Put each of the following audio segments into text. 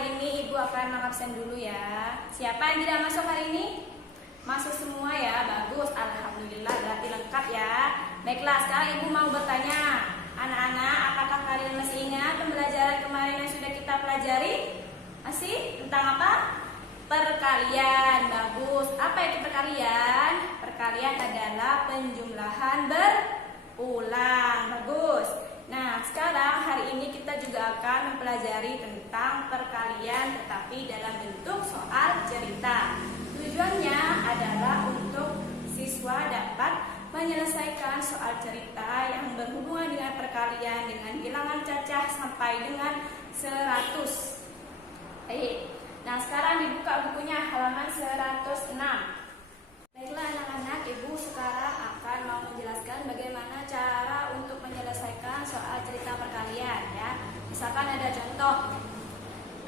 hari ini Ibu akan mengabsen dulu ya. Siapa yang tidak masuk hari ini? Masuk semua ya, bagus. Alhamdulillah, berarti lengkap ya. Baiklah, sekarang Ibu mau bertanya. Anak-anak, apakah kalian masih ingat pembelajaran kemarin yang sudah kita pelajari? Masih? Tentang apa? Perkalian. Bagus. Apa itu perkalian? Perkalian adalah penjumlahan berulang. Bagus. Nah, sekarang hari ini kita juga akan mempelajari tentang perkalian tetapi dalam bentuk soal cerita. Tujuannya adalah untuk siswa dapat menyelesaikan soal cerita yang berhubungan dengan perkalian dengan bilangan cacah sampai dengan 100. Baik. Nah, sekarang dibuka bukunya halaman 106. Baiklah anak-anak, Ibu sekarang akan mau menjelaskan bagaimana cara untuk menyelesaikan soal cerita perkalian ya. Misalkan ada contoh,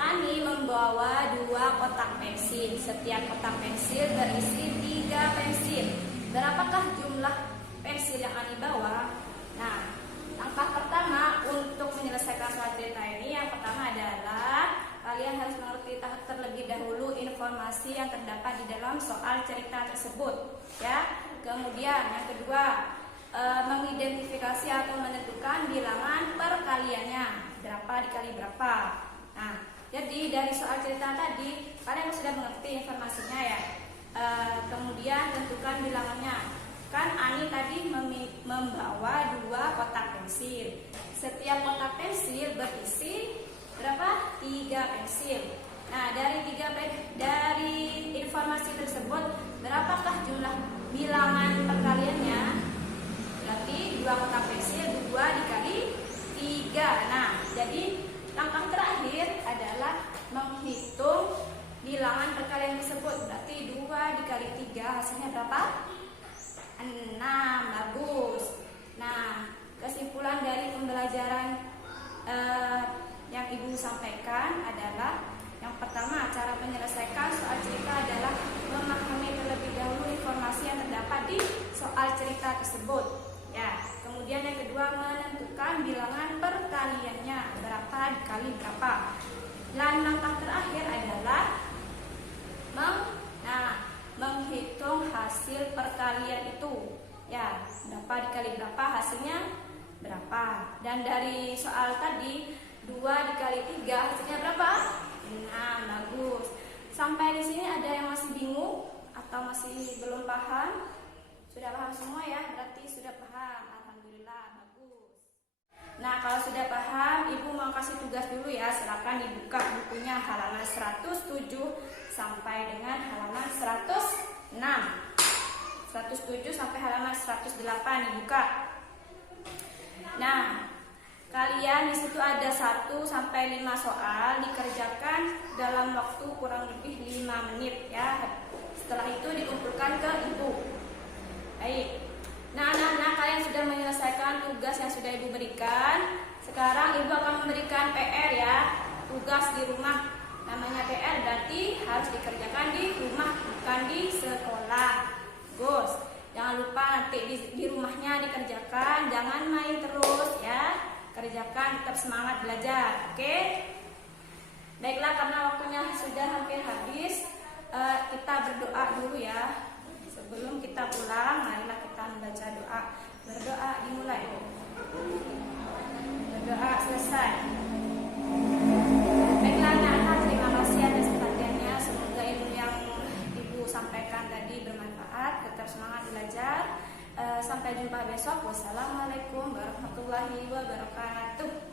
Ani membawa 2 kotak pensil. Setiap kotak pensil berisi 3 pensil. Berapakah jumlah pensil yang Ani bawa? Nah, langkah pertama untuk menyelesaikan soal cerita ini, yang pertama adalah kalian harus mengerti terlebih dahulu informasi yang terdapat di dalam soal cerita tersebut ya. Kemudian yang kedua, mengidentifikasi atau menentukan bilangan perkaliannya, berapa dikali berapa. Nah, jadi dari soal cerita tadi kalian sudah mengerti informasinya ya. Kemudian tentukan bilangannya. Kan Ani tadi membawa 2 kotak pensil. Setiap kotak pensil berisi berapa? 3 pensil. Nah, dari informasi tersebut, berapakah jumlah bilangan perkaliannya? Berarti 2 kotak pensil 2 dikali 3. Nah, jadi langkah terakhir adalah menghitung bilangan perkalian tersebut. Berarti 2 dikali 3 hasilnya berapa? 6. Bagus. Nah, kesimpulan dari pembelajaran yang Ibu sampaikan adalah yang pertama, cara menyelesaikan soal cerita adalah memahami terlebih dahulu informasi yang terdapat di soal cerita tersebut ya. Kemudian yang kedua, menentukan bilangan perkaliannya, berapa dikali berapa. Dan langkah terakhir adalah menghitung hasil perkalian itu ya, berapa dikali berapa hasilnya berapa. Dan dari soal tadi 2 dikali 3 hasilnya berapa? 6. Bagus. Sampai di sini ada yang masih bingung atau masih belum paham? Sudah paham semua ya? Berarti sudah paham. Alhamdulillah, bagus. Nah, kalau sudah paham, Ibu mau kasih tugas dulu ya. Silakan dibuka bukunya halaman 107 sampai dengan halaman 106. 107 sampai halaman 108 dibuka. Nah, kalian di situ ada 1 sampai 5 soal, dikerjakan dalam waktu kurang lebih 5 menit ya. Setelah itu dikumpulkan ke Ibu. Baik. Nah, anak-anak, kalian sudah menyelesaikan tugas yang sudah Ibu berikan. Sekarang Ibu akan memberikan PR ya, tugas di rumah. Namanya PR berarti harus dikerjakan di rumah, bukan di sekolah. Gus, jangan lupa nanti di rumahnya dikerjakan, jangan main terus ya. Kerjakan, tetap semangat belajar, oke? Baiklah, karena waktunya sudah hampir habis, kita berdoa dulu ya. Sebelum kita pulang, marilah kita membaca doa. Berdoa dimulai. Berdoa selesai. Baiklah anak-anak, terima kasih atas perhatiannya. Semoga ilmu yang Ibu sampaikan tadi bermanfaat. Tetap semangat belajar. Sampai jumpa besok. Wassalamualaikum warahmatullahi wabarakatuh.